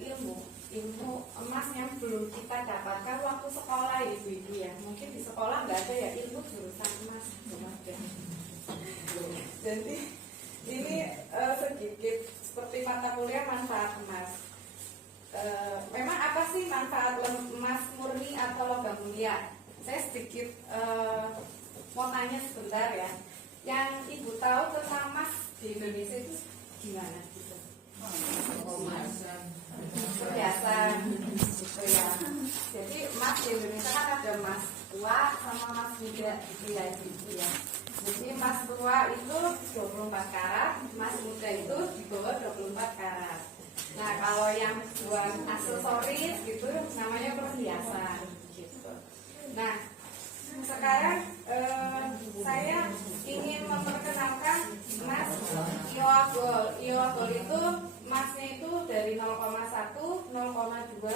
ilmu emas yang belum kita dapatkan waktu sekolah ibu-ibu ya. Mungkin di sekolah nggak ada ya ilmu jurusan emas, belum ada. Jadi ini sedikit seperti mata kuliah manfaat emas. Memang apa sih manfaat emas murni atau logam mulia? Saya sedikit mau tanya sebentar ya. Yang ibu tahu tentang emas di Indonesia itu gimana gitu? Perhiasan gitu ya. Jadi emas di Indonesia kan ada emas tua sama emas muda gitu ya gitu ya. Jadi emas tua itu 24 karat, emas muda itu di bawah 24 karat. Nah kalau yang buat aksesoris gitu namanya perhiasan gitu. Nah sekarang saya ingin memperkenalkan emas Iowa Gold. Iowa Gold itu emasnya itu dari 0,1, 0,2, 0,5,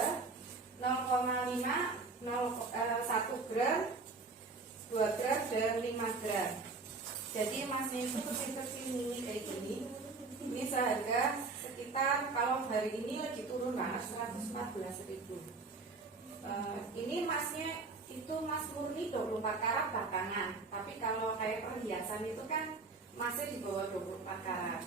1 gram, 2 gram, dan 5 gram. Jadi emasnya itu kecil-kecil mini kayak gini. Ini seharga sekitar kalau hari ini lagi turun banget 114.000. Ini emasnya itu emas murni 24 karat batangan. Tapi kalau kayak perhiasan itu kan emasnya di bawah 24 karat.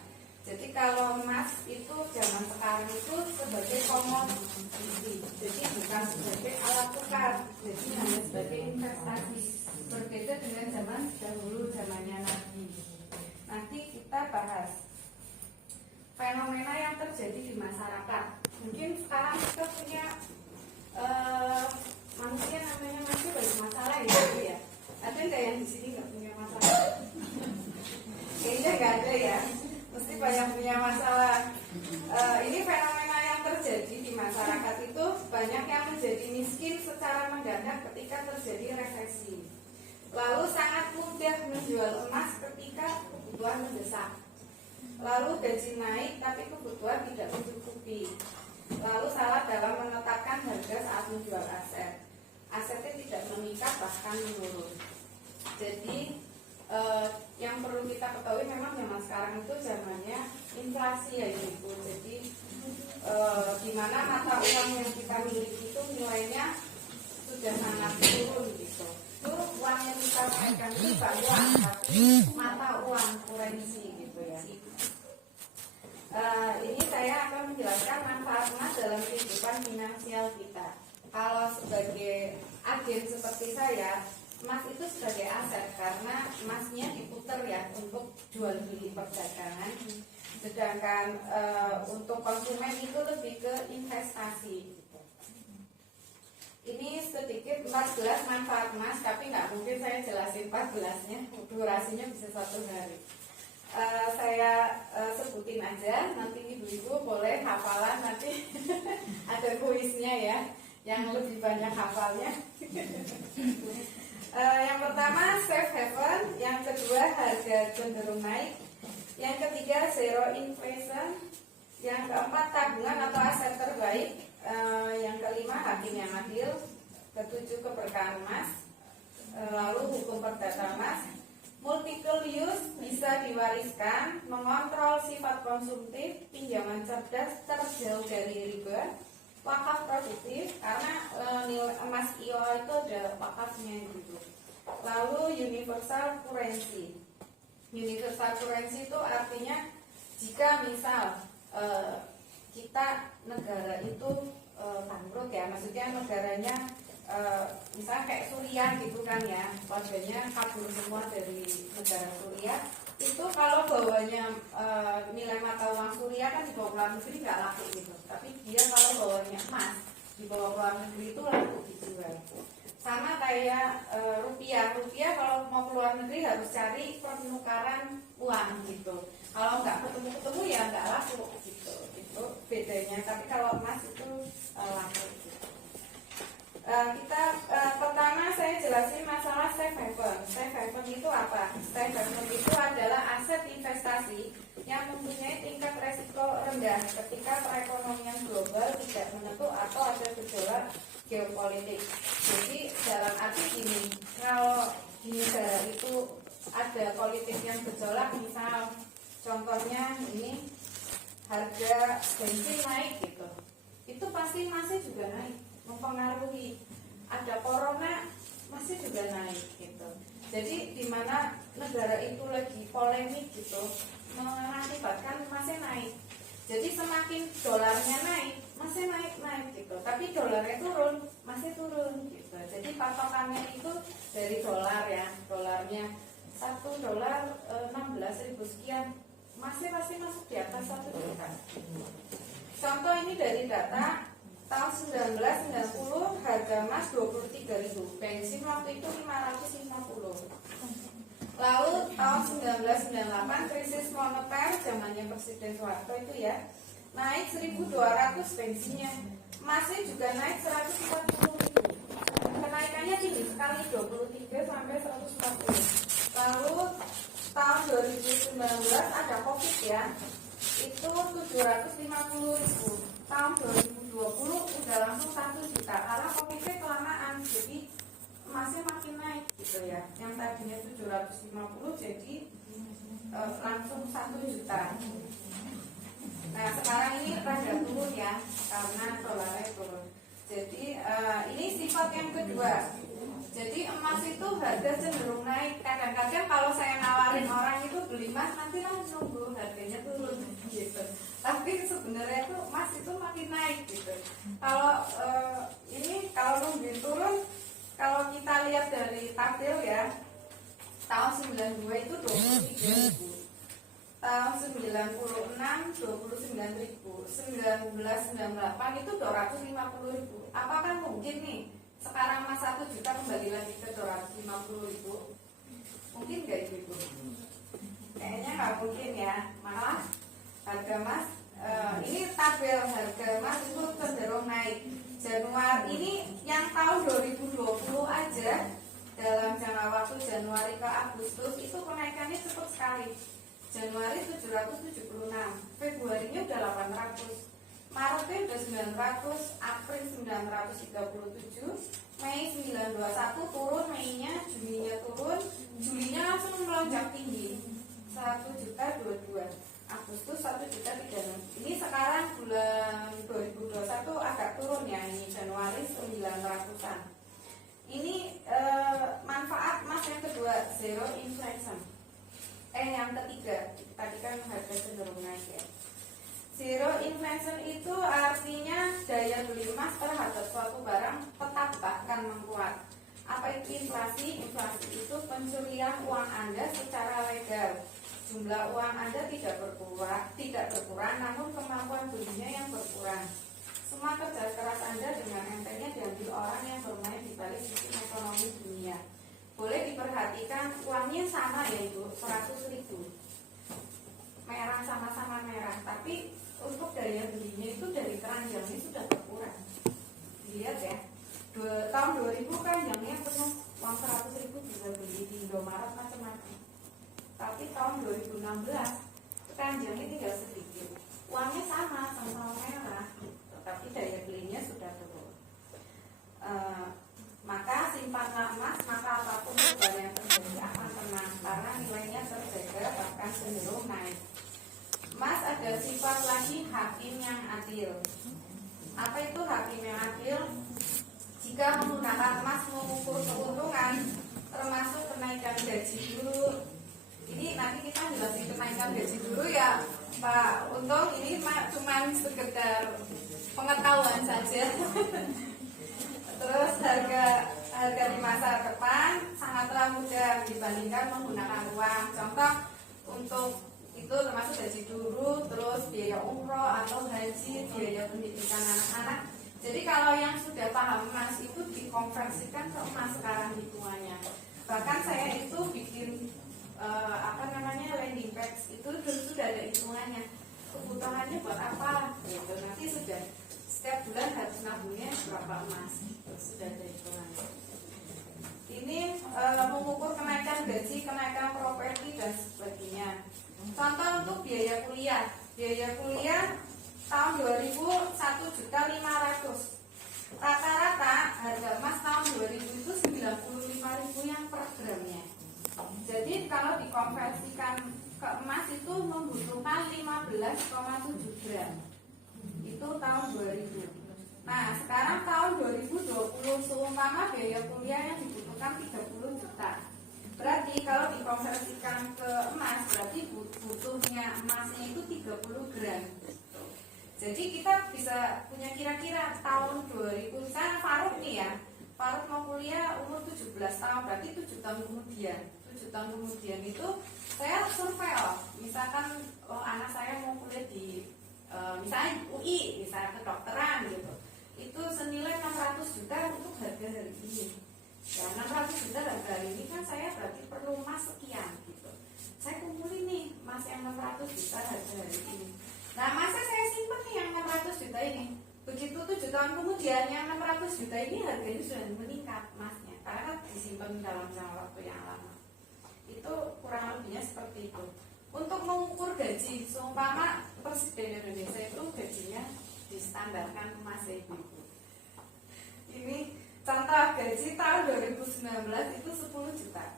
Jadi kalau emas itu zaman sekarang itu sebagai komoditi, jadi bukan sebagai alat tukar, jadi hanya sebagai investasi. Berbeda dengan zaman dahulu, zamannya Nabi. Nanti kita bahas fenomena yang terjadi di masyarakat. Mungkin sekarang kita punya manusia namanya masih banyak masalah ya. Ada nggak yang di sini nggak punya masalah? Kayaknya nggak ada ya. Mesti banyak punya masalah. Ini fenomena yang terjadi di masyarakat itu banyak yang menjadi miskin secara mendadak ketika terjadi resesi. Lalu sangat mudah menjual emas ketika kebutuhan mendesak. Lalu gaji naik tapi kebutuhan tidak mencukupi. Lalu salah dalam menetapkan harga saat menjual aset. Asetnya tidak meningkat bahkan menurun. Jadi yang perlu kita ketahui memang zaman sekarang itu zamannya inflasi ya ibu. Jadi di mana mata uang yang kita miliki itu nilainya sudah sangat turun gitu. Itu uang yang kita pegang itu bukan uang tapi mata uang kurensi gitu ya. Ini saya akan menjelaskan manfaat emas dalam kehidupan finansial kita. Kalau sebagai agen seperti saya, emas itu sebagai aset karena emasnya diputar ya untuk jual beli perdagangan. Sedangkan untuk konsumen itu lebih ke investasi. Ini sedikit 14 manfaat emas, tapi nggak mungkin saya jelasin 14-nya, durasinya bisa 1 hari. Saya sebutin aja, nanti ibu-ibu boleh hafalan nanti ada kuisnya ya, yang lebih banyak hafalnya. Yang pertama safe haven, yang kedua harga cenderung naik, yang ketiga zero inflation, yang keempat tabungan atau aset terbaik, yang kelima hakim yang adil, ketujuh keberkahan emas, lalu hukum perdata emas, multiple use bisa diwariskan, mengontrol sifat konsumtif, pinjaman cerdas, terjauh dari riba, wakaf produktif karena nilai emas Iowa itu ada wakafnya gitu. Lalu universal currency. Universal currency itu artinya jika misal kita negara itu bangkrut ya, maksudnya negaranya misalnya kayak Suriah gitu kan ya, warganya kabur semua dari negara Suriah, itu kalau bawanya nilai mata uang Suriah kan dibawa ke luar negeri nggak laku gitu, tapi dia kalau bawanya emas dibawa ke luar negeri itu laku dijual. Sama kayak rupiah kalau mau ke luar negeri harus cari penukaran uang gitu. Kalau nggak ketemu ya nggak laku gitu. Itu bedanya. Tapi kalau emas itu laku. Gitu. Kita pertama saya jelasin masalah safe haven. Safe haven itu apa? Safe haven itu adalah aset investasi yang mempunyai tingkat resiko rendah ketika perekonomian global tidak menentu atau ada gejolak geopolitik. Jadi dalam arti gini, kalau di negara itu ada politik yang gejolak, misal contohnya ini harga bensin naik gitu, itu pasti masih juga naik, mempengaruhi. Ada corona masih juga naik gitu. Jadi di mana negara itu lagi polemik gitu, mengakibatkan masih naik. Jadi semakin dolarnya naik, masih naik gitu. Tapi dolarnya turun, masih turun gitu. Jadi patokannya itu dari dolar ya, dolarnya $1 16.000 sekian, masih pasti masuk di atas 1 juta. Contoh ini dari data tahun 1990 harga emas 23.000, bensin waktu itu 550. Lalu tahun 1998 krisis moneter zamannya Presiden Soeharto itu ya, naik 1.200 bensinnya, emasnya juga naik 140.000. Kenaikannya tinggi sekali, 23 sampai 140. Lalu tahun 2019 ada Covid ya, itu 750.000. Tahun 2020 udah langsung 1 juta karena Covid-nya kelamaan, jadi emasnya makin naik gitu ya. Yang tadinya 750 jadi langsung 1 juta. Nah sekarang ini rada turun ya karena dolarnya turun. Jadi ini sifat yang kedua. Jadi emas itu harga cenderung naik. Kadang-kadang kalau saya nawarin orang itu beli emas, nanti langsung nunggu harganya turun gitu. Tapi sebenarnya itu emas itu makin naik gitu. Kalau ini kalau nungguin turun, kalau kita lihat dari tabel ya, tahun 92 itu 23.000, tahun 96 29.000, 1998 itu 250.000. Apakah mungkin nih sekarang emas 1 juta kembali lagi ke 250.000? Mungkin nggak Ibu? Kayaknya nggak mungkin ya. Malah harga emas ini tabel harga emas itu cenderung naik. Januari ini yang tahun 2020 aja, dalam jangka waktu Januari ke Agustus itu kenaikannya cepat sekali. Januari 776, Februarinya udah 800, Maretnya udah 900, April 937, Mei 921 turun, Mei-nya, Juninya turun, Julinya langsung melonjak tinggi 1.022, Agustus 1.036. Ini sekarang bulan 2021 agak turun ya, ini Januari 900-an. Ini manfaat emas yang kedua, zero inflation. Yang ketiga, tadi kan harga cenderung naik ya. Zero inflation itu artinya daya beli emas terhadap suatu barang tetap bahkan menguat. Apa itu inflasi? Inflasi itu pencurian uang Anda secara legal. Jumlah uang Anda tidak berkurang, namun kemampuan belinya yang berkurang. Semua kerja keras Anda dengan entengnya diambil orang yang bermain di balik sistem ekonomi dunia. Boleh diperhatikan uangnya sama ya Ibu, 100.000. Merah, sama-sama merah, tapi untuk daya belinya itu dari keranjangnya sudah berkurang. Lihat ya, tahun 2000 keranjangnya penuh, uang 100.000 bisa beli di Indomaret macam-macam. Tapi tahun 2016 keranjangnya tinggal sedikit, uangnya sama-sama merah, tetapi daya belinya sudah turun. Maka simpanlah emas, maka apapun perubahan yang terjadi akan tenang karena nilainya terjaga bahkan cenderung naik. Emas ada sifat lagi hakim yang adil. Apa itu hakim yang adil? Jika menggunakan emas mengukur keuntungan, termasuk kenaikan gaji dulu. Ini nanti kita jelasin kenaikan gaji dulu ya Pak Untung, ini cuma sekedar pengetahuan saja. Terus harga di masa depan sangatlah mudah dibandingkan menggunakan uang. Contoh untuk itu termasuk gaji guru, terus biaya umroh atau haji, biaya pendidikan anak-anak. Jadi kalau yang sudah paham emas itu dikonversikan ke emas sekarang hitungannya. Bahkan saya itu bikin landing page itu sudah ada hitungannya. Kebutuhannya buat apa? Gitu. Nanti sudah setiap bulan harus nabungnya berapa emas. Sudah ada hitungannya. Ini mengukur kenaikan gaji, kenaikan properti dan sebagainya. Contoh untuk biaya kuliah. Biaya kuliah tahun 2000 1.500.000. Rata-rata harga emas tahun 2000 itu 95.000 yang per gramnya. Jadi kalau dikonversikan ke emas itu membutuhkan 15,7 gram. Itu tahun 2000. Nah, sekarang tahun 2020 seumpama biaya kuliah yang dibutuhkan 30 juta. Berarti kalau dikonversikan ke emas, berarti butuhnya emasnya itu 30 gram. Jadi kita bisa punya kira-kira tahun 2000, misalnya Faruk nih ya, Faruk mau kuliah umur 17 tahun, berarti 7 tahun kemudian. 7 tahun kemudian itu saya survei misalkan anak saya mau kuliah di misalnya UI, misalnya kedokteran gitu, itu senilai 600 juta untuk harga hari ini. Ya 600 juta harga hari ini kan saya berarti perlu emas sekian gitu. Saya kumpulin nih emas yang 600 juta harga hari ini. Nah masa saya simpen nih yang 600 juta ini. Begitu 7 tahun kemudian yang 600 juta ini harganya sudah meningkat emasnya, karena kan disimpan dalam jangka waktu yang lama. Itu kurang lebihnya seperti itu. Untuk mengukur gaji, seumpama Presiden Indonesia itu gajinya distandarkan emas ibu. Ini contoh gaji tahun 2019 itu 10 juta.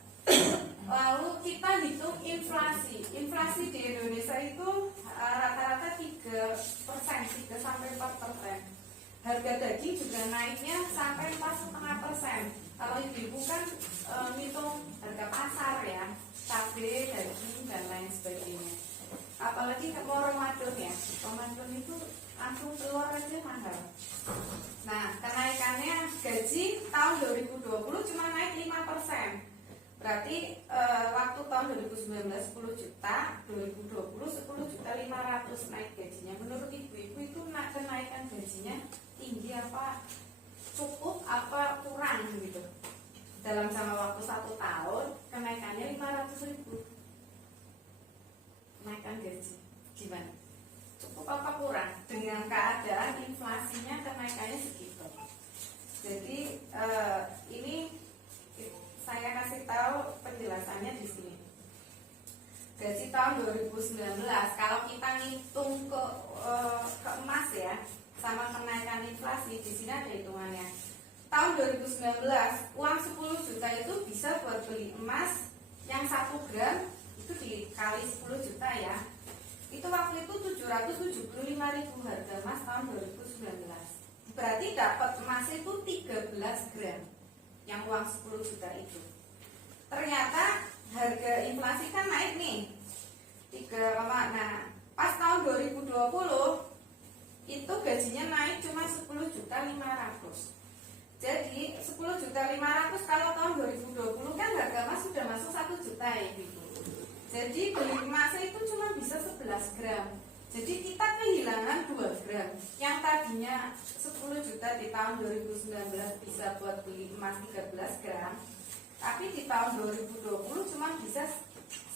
Lalu kita hitung inflasi. Inflasi di Indonesia itu rata-rata 3%, 3-4%. Harga daging juga naiknya sampai 4,5%. Kalau ibu kan ngitung harga pasar ya, cabai, daging dan lain sebagainya. Apalagi mau Ramadan ya, Ramadan itu langsung telur aja mahal. Nah, kenaikannya gaji tahun 2020 cuma naik 5%. Berarti waktu tahun 2019 10 juta, 2020 10 juta 500 naik gajinya. Menurut ibu-ibu itu kenaikan gajinya tinggi apa cukup apa kurang gitu? Dalam jangka waktu 1 tahun kenaikannya 500.000. Kenaikan gaji gimana? Cukup apa kurang? Dengan keadaan inflasinya kenaikannya segitu. Jadi ini saya kasih tahu penjelasannya di sini. Gaji tahun 2019 kalau kita ngitung ke emas ya, sama kenaikan inflasi, di sini ada hitungannya. Tahun 2019 uang 10 juta itu bisa buat beli emas yang 1 gram itu dikali 10 juta ya. Itu waktu itu 775.000 harga emas tahun 2019. Berarti dapat emas itu 13 gram yang uang 10 juta itu. Ternyata harga inflasi kan naik nih 3, nah pas tahun 2020 itu gajinya naik cuma 10.500.000. Jadi 10.500.000 kalau tahun 2020 kan harga emas sudah masuk 1 juta ya ibu. Jadi beli emasnya itu cuma bisa 11 gram. Jadi kita kehilangan 2 gram. Yang tadinya 10 juta di tahun 2019 bisa buat beli emas 13 gram, tapi di tahun 2020 cuma bisa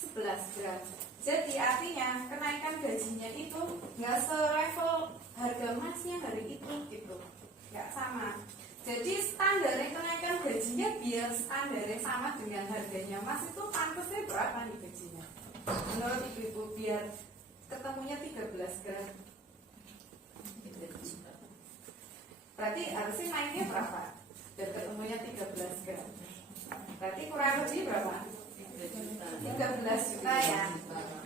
11 gram. Jadi artinya kenaikan gajinya itu nggak selevel harga emasnya hari itu gitu, nggak sama. Jadi standarnya kenaikan gajinya biar standarnya sama dengan harganya emas itu pantasnya berapa nih gajinya? Menurut ibu-ibu biar ketemunya 13 gram. Berarti harusnya naiknya berapa? Biar ketemunya 13 gram. Berarti kurang lebih berapa? 13 juta ya.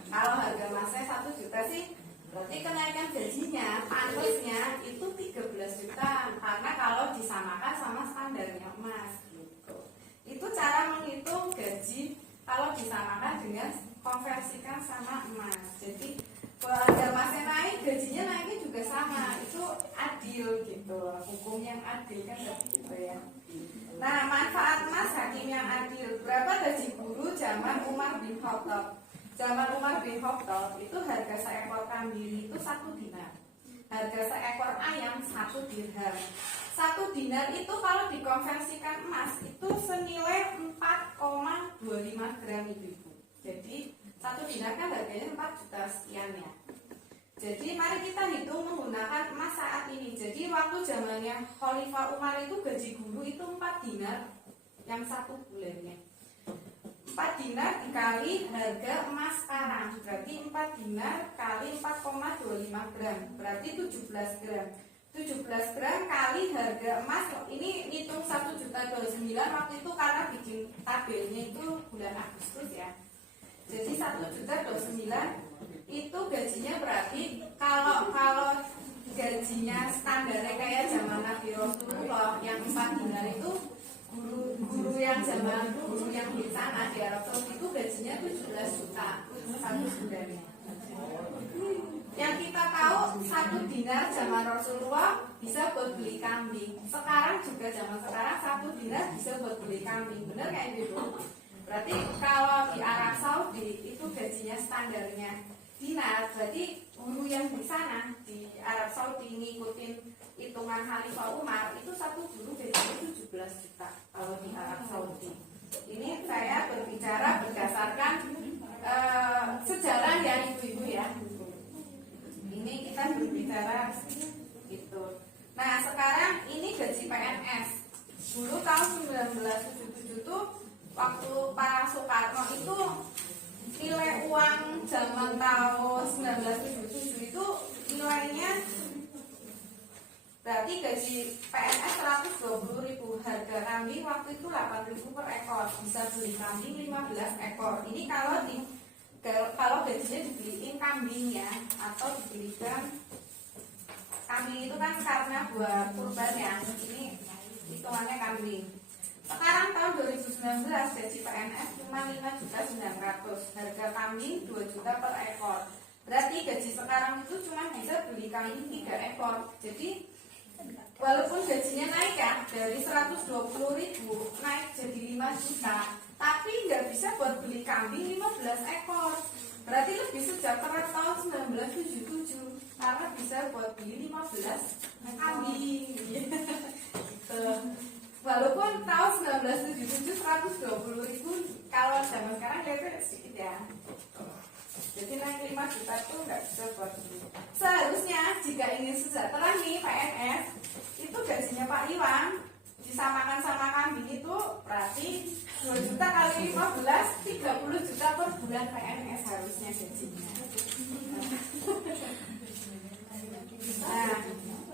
Kalau harga emasnya 1 juta sih, berarti kenaikan gajinya, pantasnya itu 13 juta. Karena kalau disamakan sama standarnya emas gitu. Itu cara menghitung gaji kalau disamakan dengan konversikan sama emas. Jadi kalau harga emasnya naik, gajinya naiknya juga sama. Itu adil gitu. Hukum yang adil kan gitu ya. Nah, manfaat emas hakim yang adil. Berapa gaji guru zaman Umar bin Khattab? Zaman Umar bin Khattab itu harga seekor kambing itu 1 dinar. Harga seekor ayam 1 dirham. 1 dinar itu kalau dikonversikan emas itu senilai 4,25 gram ibu-ibu. Jadi 1 dinar kan harganya 4 juta sekian ya. Jadi mari kita hitung menggunakan emas saat ini. Jadi waktu zamannya Khalifah Umar itu gaji guru itu 4 dinar yang 1 bulannya. 4 dinar dikali harga emas sekarang, berarti 4 dinar kali 4,25 gram, berarti 17 gram. 17 gram kali harga emas, ini hitung 1.029 waktu itu karena bikin tabelnya itu bulan Agustus ya. Jadi 1.029 itu gajinya berarti kalau gaji gajinya standarnya kayak zaman Nabi Rasulullah yang 4 dinar itu, guru yang zaman guru yang di sana di Arab Saudi itu gajinya 17 juta satu bulannya. Yang kita tahu 1 dinar zaman Rasulullah bisa buat beli kambing. Sekarang juga zaman sekarang 1 dinar bisa buat beli kambing. Bener kayak gitu. Berarti kalau di Arab Saudi itu gajinya standarnya dinar. Berarti guru yang di sana di Arab Saudi ngikutin hitungan Khalifah Umar itu 1 guru gajinya 17 juta kalau di Arab Saudi. Ini saya berbicara berdasarkan sejarah ya ibu-ibu ya. Ini kita berbicara itu. Nah sekarang ini gaji PNS. Dulu tahun 1977 tuh waktu Pak Soekarno itu nilai uang zaman tahun 1977 itu nilainya berarti gaji PNS 120.000, harga kambing waktu itu 8.000 per ekor, bisa beli kambing 15 ekor. Ini kalau gajinya dibeliin kambingnya atau dibelikan kambing itu kan karena buat kurban ya, ini hitungannya kambing. Sekarang tahun 2019 gaji PNS cuma 5.900.000, harga kambing 2 juta per ekor. Berarti gaji sekarang itu cuma bisa beli kambing 3 ekor. Jadi walaupun gajinya naik ya dari 120.000 naik jadi 5 juta, tapi nggak bisa buat beli kambing 15 ekor. Berarti lebih sejahtera tahun 1977 karena bisa buat beli 15 kambing. Gitu. Walaupun tahun 1977 120.000, kalau zaman sekarang kayaknya sedikit ya. Jadi naik 5 juta tuh nggak bisa buat beli. Seharusnya jika ingin sejahtera nih PNS, itu gajinya Pak Iwan disamakan sama kambing itu berarti 2 juta kali 15, 30 juta per bulan PNS harusnya gajinya. Nah,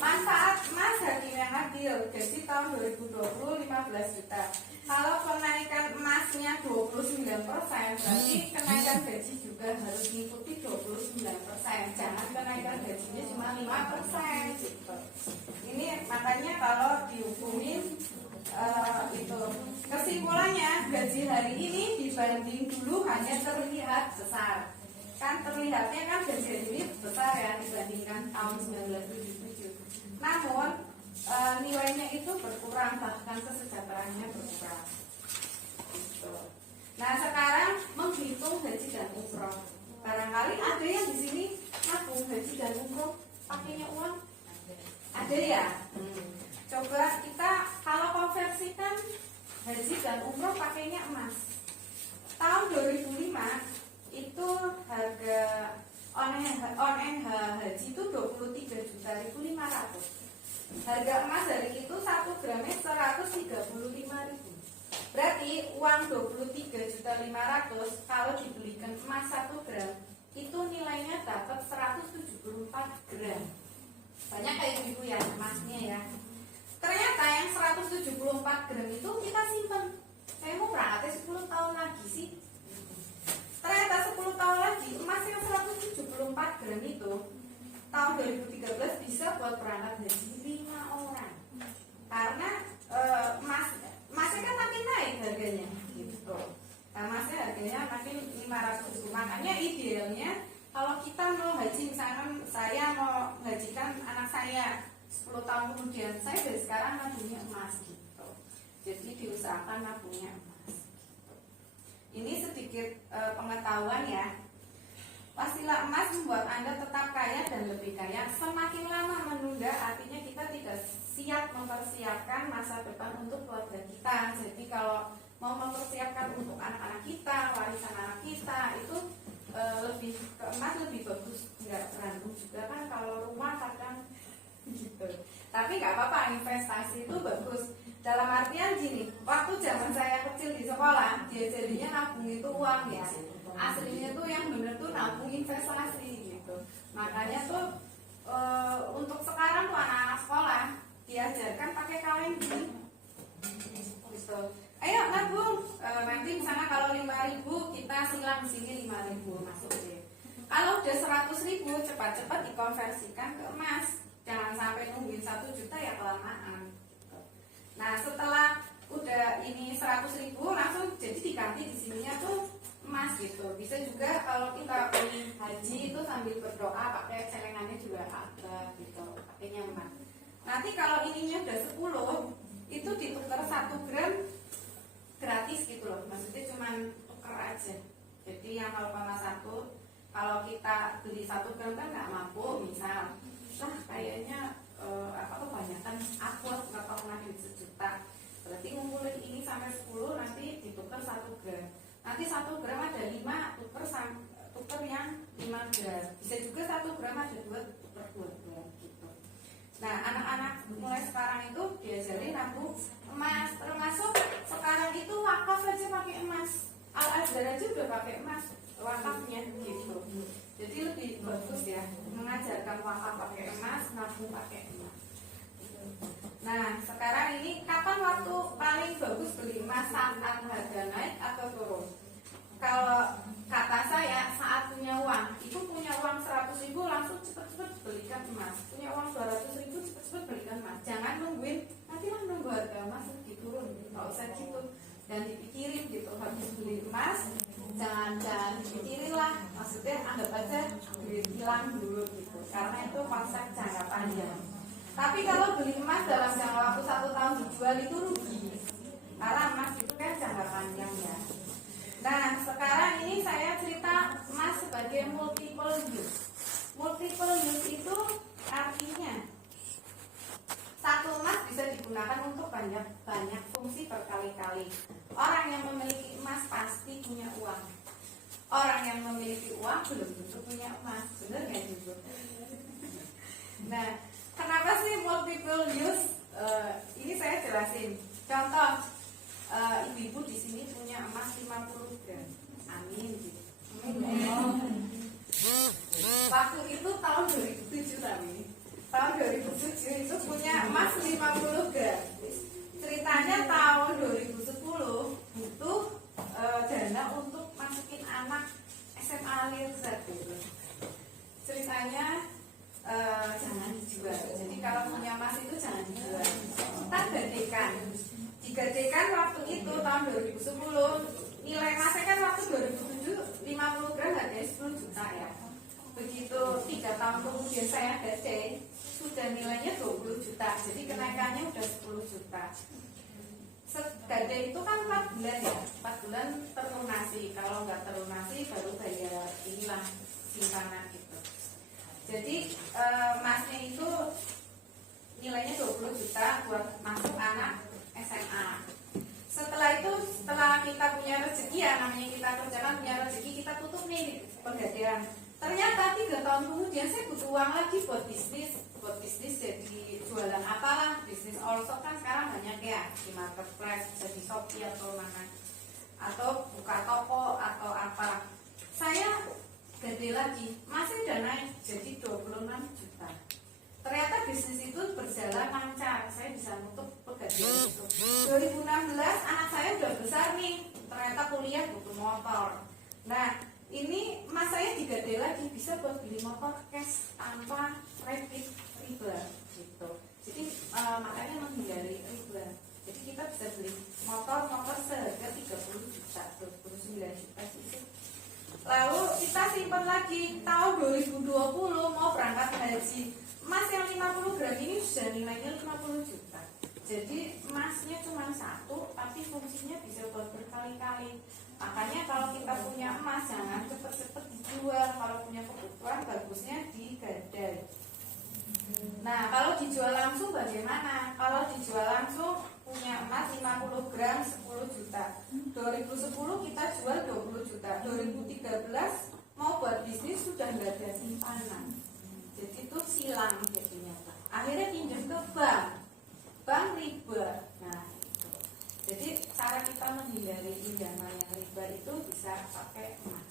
manfaat Mas Hakim yang adil, gaji tahun 2020 15 juta. Kalau kenaikan emasnya 29%, berarti kenaikan gaji juga harus mengikuti 29%. Jangan kenaikan gajinya cuma 5% gitu. Ini makanya kalau dihukumin itu kesimpulannya gaji hari ini dibanding dulu hanya terlihat besar. Kan terlihatnya kan gaji hari ini besar ya dibandingkan tahun 1977. Namun nilainya itu berkurang, bahkan kesejahteraannya berkurang. Gitu. Nah sekarang menghitung haji dan umroh. Barangkali ada yang di sini nabung haji dan umroh pakainya uang? Ada ya? Coba kita kalau konversikan haji dan umroh pakainya emas. Tahun 2005 itu harga on haji itu 23.500. Harga emas dari itu 1 gramnya 135.000. Berarti uang 23.500 kalau dibelikan emas 1 gram itu nilainya dapat 174 gram. Banyak kayak ibu ya emasnya ya. Ternyata yang 174 gram itu kita simpan. Saya mau berangkatnya 10 tahun lagi sih. Ternyata 10 tahun lagi emas yang 174 gram itu tahun 2013 bisa buat berangkat haji 5 orang. Karena emasnya kan makin naik harganya gitu. Nah, emasnya harganya makin 500. Makanya idealnya kalau kita mau haji, misalkan saya mau hajikan anak saya 10 tahun kemudian, saya dari sekarang nabungnya emas gitu. Jadi diusahakan nabungnya emas gitu. Ini sedikit pengetahuan ya. Pastilah emas membuat Anda tetap kaya dan lebih kaya. Semakin lama menunda artinya kita tidak siap mempersiapkan masa depan untuk keluarga kita. Jadi kalau mau mempersiapkan untuk anak-anak kita, warisan anak kita itu lebih ke emas lebih bagus. Nggak ragu juga kan kalau rumah kadang gitu. Tapi nggak apa-apa, investasi itu bagus. Dalam artian gini, waktu zaman saya kecil di sekolah, dia jadinya nabung itu uang ya. Aslinya tuh yang bener tuh nabung investasi gitu. Makanya tuh untuk sekarang tuh anak-anak sekolah diajarkan pakai kaleng gini gitu. Ayo nabung, nanti misalnya kalau 5.000 kita silang di sini 5.000 masuk deh. Kalau udah 100.000 cepat-cepat dikonversikan ke emas. Jangan setelah udah ini 100.000 langsung jadi diganti di sininya tuh emas gitu. Bisa juga kalau kita ingin haji itu sambil berdoa pakai celengannya juga ada gitu, pakainya emas. Nanti kalau ininya udah 10 itu ditukar 1 gram gratis gitu loh, maksudnya cuman tuker aja. Jadi yang 0,1 kalau kita beli 1 gram kan nggak mampu, misal kayaknya kebanyakan upload nggak pernah duit 1 juta, berarti ngumpulin ini sampai 10 nanti ditukar 1 gram. Nanti 1 gram ada 5 tuker yang 5 gram. Bisa juga 1 gram ada 2 tuker 2 gram gitu. Nah anak-anak mulai sekarang itu diajarin nabung emas, termasuk sekarang itu wakaf aja pakai emas. Al-Azhar aja udah pakai emas wakafnya gitu. Jadi lebih bagus ya mengajarkan wakaf pakai emas, nabung pakai emas. Nah sekarang ini kapan waktu paling bagus beli emas, saat harga naik atau turun? Kalau kata saya saat punya uang, itu punya uang 100.000 langsung cepet-cepet belikan emas. Punya uang 200.000 cepet-cepet belikan emas. Jangan nungguin nanti lah nunggu harga emas turun, nggak usah gitu. Dan dipikirin gitu habis beli emas, jangan dipikirin lah, maksudnya anggap aja duit hilang dulu gitu, karena itu konsep jangka panjang. Tapi kalau beli emas dalam jangka waktu 1 tahun dijual itu rugi, karena emas itu kan jangka panjang ya. Nah sekarang ini saya cerita emas sebagai multiple use. Multiple use itu artinya satu emas bisa digunakan untuk banyak fungsi berkali-kali. Orang yang memiliki emas pasti punya uang. Orang yang memiliki uang belum tentu punya emas. Benar nggak juga? Nah, kenapa sih multiple use? Ini saya jelasin. Contoh, ibu-ibu di sini punya emas 50 gram. Amin. Waktu itu tahun 2007 tapi. Tahun 2007 itu punya emas 50 gram. Ceritanya tahun 2010 butuh dana untuk masukin anak SMA Lirzat gitu. Ceritanya jangan dijual. Jadi kalau punya emas itu jangan dijual. Kita gadekan. Digadekan waktu itu tahun 2010 nilai emasnya kan waktu 2007 50 gram harganya 10 juta ya. Begitu 3 tahun kemudian saya gade sudah nilainya 20 juta. Jadi kenaikannya udah 10 juta. Gade itu kan 4 bulan ya, 4 bulan terlunasi. Kalau nggak terlunasi baru bayar inilah simpanan gitu. Jadi emasnya itu nilainya 20 juta buat masuk anak SMA. Setelah itu, setelah kita punya rezeki ya, namanya kita kerjakan punya rezeki, kita tutup nih pegadaian. Ternyata 3 tahun kemudian saya butuh uang lagi buat bisnis jadi jualan apalah, bisnis all shop kan sekarang banyak ya di marketplace, bisa di Shopee atau mana, atau buka toko atau apa. Saya gede lagi, masih udah naik jadi 26 juta. Ternyata bisnis itu berjalan lancar, saya bisa nutup pegadaian itu. 2016 anak saya udah besar nih, ternyata kuliah butuh motor. Nah ini emas saya digade lagi, bisa buat beli motor cash tanpa kredit riba gitu. Jadi makanya menghindari riba. Jadi kita bisa beli motor seharga 30 juta, 29 juta gitu. Lalu kita simpan lagi tahun 2020 mau berangkat haji, emas yang 50 gram ini sudah nilainya 50 juta. Jadi emasnya cuma 1 tapi fungsinya bisa buat berkali-kali. Makanya kalau kita punya emas jangan cepet-cepet dijual. Kalau punya kebutuhan bagusnya digadai. Nah kalau dijual langsung bagaimana? Kalau dijual langsung punya emas 50 gram 10 juta, 2010 kita jual 20 juta, 2013 mau buat bisnis sudah nggak ada simpanan. Jadi itu silang jadinya. Akhirnya pinjam ke bank riba. Nah itu. Jadi cara kita menghindari pinjaman yang riba itu bisa pakai emas.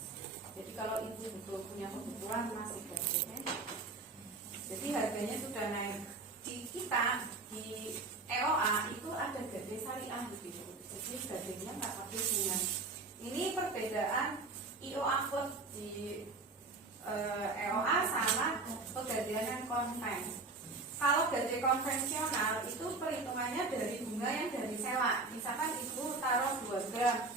Jadi kalau ibu butuh punya kebutuhan emas gadainya. Jadi harganya sudah naik. Di kita di EOA itu ada gade syariah begitu. Jadi gadenya nggak pakai bunga. Ini perbedaan IOA code di EOA sama pegadaian yang konven. kalau gaji konvensional itu perhitungannya dari bunga yang dari sewa. Misalkan ibu taruh 2 gram,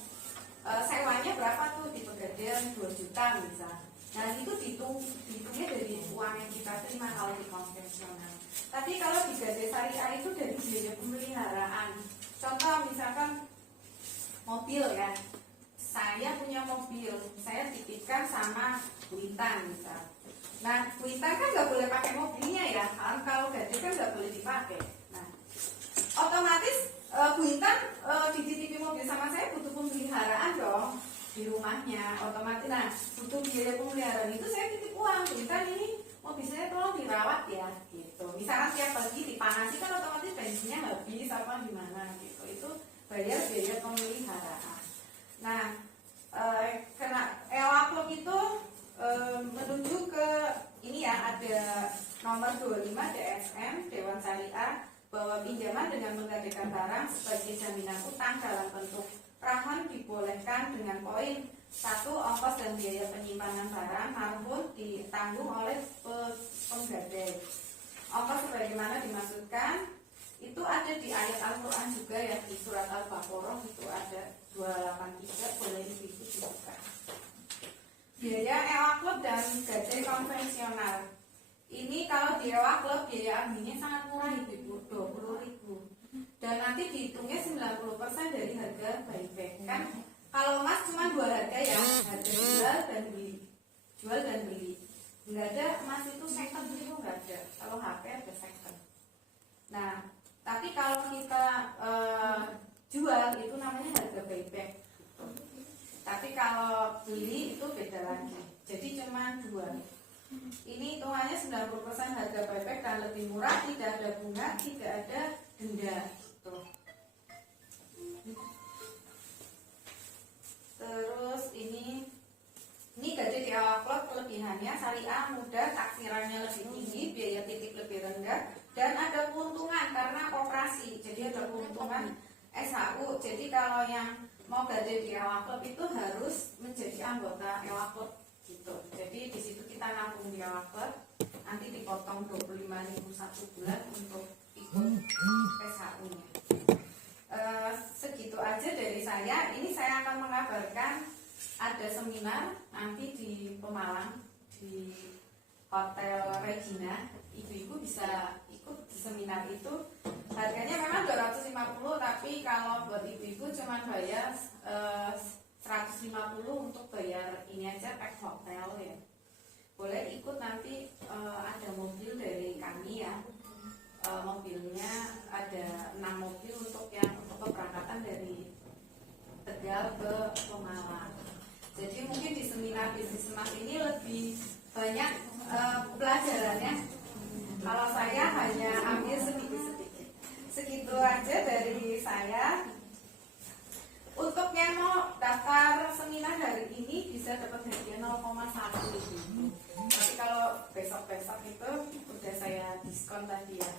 sewanya berapa tuh di Pegadaian 2 juta misal. Nah itu dihitungnya dari uang yang kita terima kalau di konvensional. Tapi kalau di gaji syariah itu dari biaya pemeliharaan. Contoh misalkan mobil ya, saya punya mobil, saya titipkan sama Bu Intan misal. Nah, Bu Intan kan nggak boleh pakai mobilnya ya, kalau gaji kan nggak boleh dipakai. Nah, otomatis Bu Intan dititipi mobil sama saya butuh pemeliharaan dong di rumahnya, otomatis. Nah, butuh biaya pemeliharaan itu saya titip uang, Bu Intan ini mobil saya tolong dirawat ya, gitu. Misalkan tiap pagi dipanasi kan otomatis bensinnya habis apa gimana gitu, itu bayar biaya pemeliharaan. Nah, kena EWAKLUB itu menuju ke ini ya, ada nomor 25 DSM Dewan Syariah bahwa pinjaman dengan menggadaikan barang sebagai jaminan utang dalam bentuk rahon dibolehkan dengan poin 1 ongkos dan biaya penyimpanan barang maupun ditanggung oleh penggadai. Ongkos sebagaimana dimaksudkan itu ada di ayat Al-Quran juga ya, di surat Al-Baqarah itu ada 283, boleh ibu dibuka. Biaya EWAKLUB dan gaji konvensional. Ini kalau di EWAKLUB biaya adminnya sangat murah ibu, 20.000. Dan nanti dihitungnya 90% dari harga buyback. Kan kalau emas cuma 2 harga ya, harga jual dan beli. Jual dan beli. Enggak ada emas itu second itu enggak ada. Kalau HP ada second. Nah, tapi kalau kita jual itu namanya harga buyback. Tapi kalau beli itu beda lagi. Jadi cuma 2. Ini hitungannya 90% harga buyback dan lebih murah, tidak ada bunga, tidak ada denda. Tuh. Terus ini gaji di EWAKLUB kelebihannya syariah mudah, taksirannya lebih tinggi, biaya titip lebih rendah, dan ada keuntungan karena koperasi. Jadi ada keuntungan SHU. Jadi kalau yang mau gaji di EWAKLUB itu harus menjadi anggota EWAKLUB gitu. Jadi di situ kita nabung di EWAKLUB, nanti dipotong 25.000 satu bulan untuk ikut SHU-nya. Segitu aja dari saya. Ini saya akan mengabarkan ada seminar nanti di Pemalang di Hotel Regina. Ibu-ibu bisa ikut di seminar itu. Harganya memang 250, tapi kalau buat ibu-ibu cuma bayar 150 untuk bayar ini aja pack hotel ya. Boleh ikut nanti, ada mobil dari kami ya. Mobilnya ada 6 mobil untuk keberangkatan dari Tegal ke Pemalang. Jadi mungkin di seminar bisnis emas ini lebih banyak pelajarannya. Kalau saya hanya ambil sedikit-sedikit. Segitu aja dari saya. Untuk yang mau daftar seminar hari ini bisa dapat hadiah 0,1 itu. Tapi kalau besok-besok itu udah saya diskon tadi ya.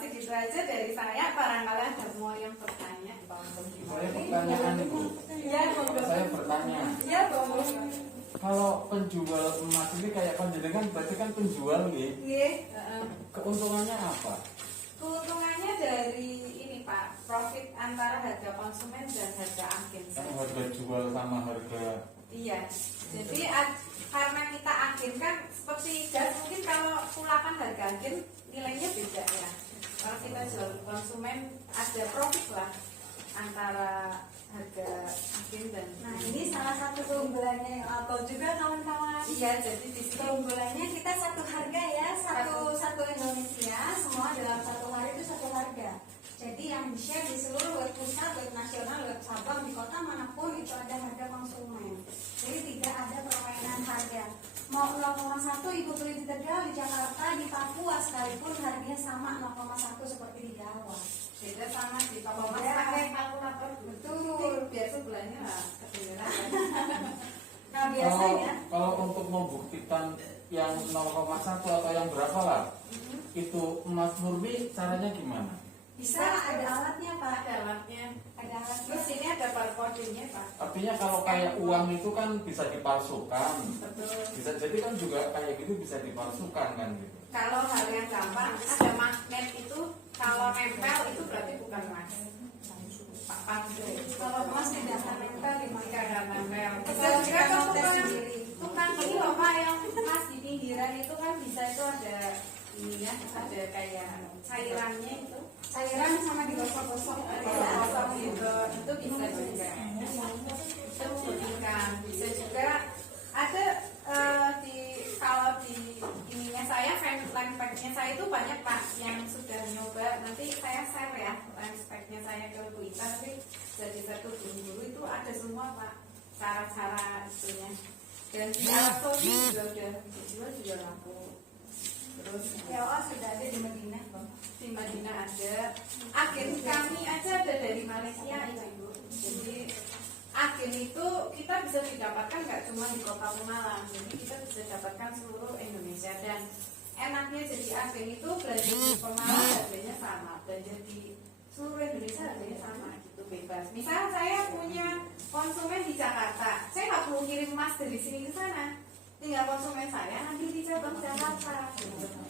Segitu aja dari saya. Barangkali ada semua yang bertanya. Saya pertanyaan ibu. Ya, Saya bertanya. ya, Kalau penjual emas ini kayak panjenengan berarti kan penjual nih. Keuntungannya apa? Keuntungannya dari ini Pak, profit antara harga konsumen dan harga agen. Harga jual sama harga. Iya. Jadi karena kita agen kan seperti gas, mungkin kalau pulakan harga agen nilainya beda ya. Kalau kita jual ke konsumen ada profit lah antara harga agen dan. Nah ini salah satu keunggulannya atau juga kawan-kawan. Iya, jadi di sini keunggulannya kita satu harga ya, satu Indonesia, semua dalam satu hari itu satu harga. Jadi yang di-share di seluruh web pusat, web nasional, web cabang di kota manapun itu ada harga konsumen. Jadi tidak ada permainan harga. Mau 0,1 ibu beli di Tegal, di Jakarta, di Papua sekalipun harganya sama 0,1 seperti di Jawa. beda sama di Papua Mas pakai kalkulator betul biar sebulannya lah kedengeran. Nah biasanya kalau untuk membuktikan yang 0,1 atau yang berapa lah, itu emas murni caranya gimana? bisa ada alatnya Pak. Ada alatnya. Ada alatnya. Terus ini ada barcode-nya Pak. Artinya kalau kayak uang itu kan bisa dipalsukan. Betul. Bisa jadi kan juga kayak gitu bisa dipalsukan kan gitu. Kalau hal yang gampang ada magnet itu, kalau nempel itu berarti bukan emas. Pak Kalau emas tidak akan nempel di mana. Jika ada nempel. Kita Jika juga tes tukang sendiri. tukang ini loh Pak yang emas di pinggiran itu kan bisa itu ada ininya, ada kayak cairannya itu. Cairan sama digosok-gosok. Kosong gitu, itu bisa juga. Itu putihkan, bisa juga ada kalau di ininya saya lem packnya saya itu banyak Pak yang sudah nyoba. Nanti saya share ya lem packnya saya ke Bu Ita, tapi jadi satu guru itu ada semua Pak cara-cara itunya. Dan di Alsoni juga udah dijual juga laku. Terus Ya Allah sudah ada di Madinah Bang. di Madinah ada, agen kami aja ada dari Malaysia Ibu. Jadi agen itu kita bisa didapatkan nggak cuma di Kota Pemalang, jadi kita bisa dapatkan seluruh Indonesia. Dan enaknya jadi agen itu belanja di Pemalang harganya sama, belanja di seluruh Indonesia harganya sama gitu, bebas. Misal saya punya konsumen di Jakarta, saya nggak perlu kirim emas dari sini ke sana, tinggal konsumen saya ambil di cabang Jakarta gitu.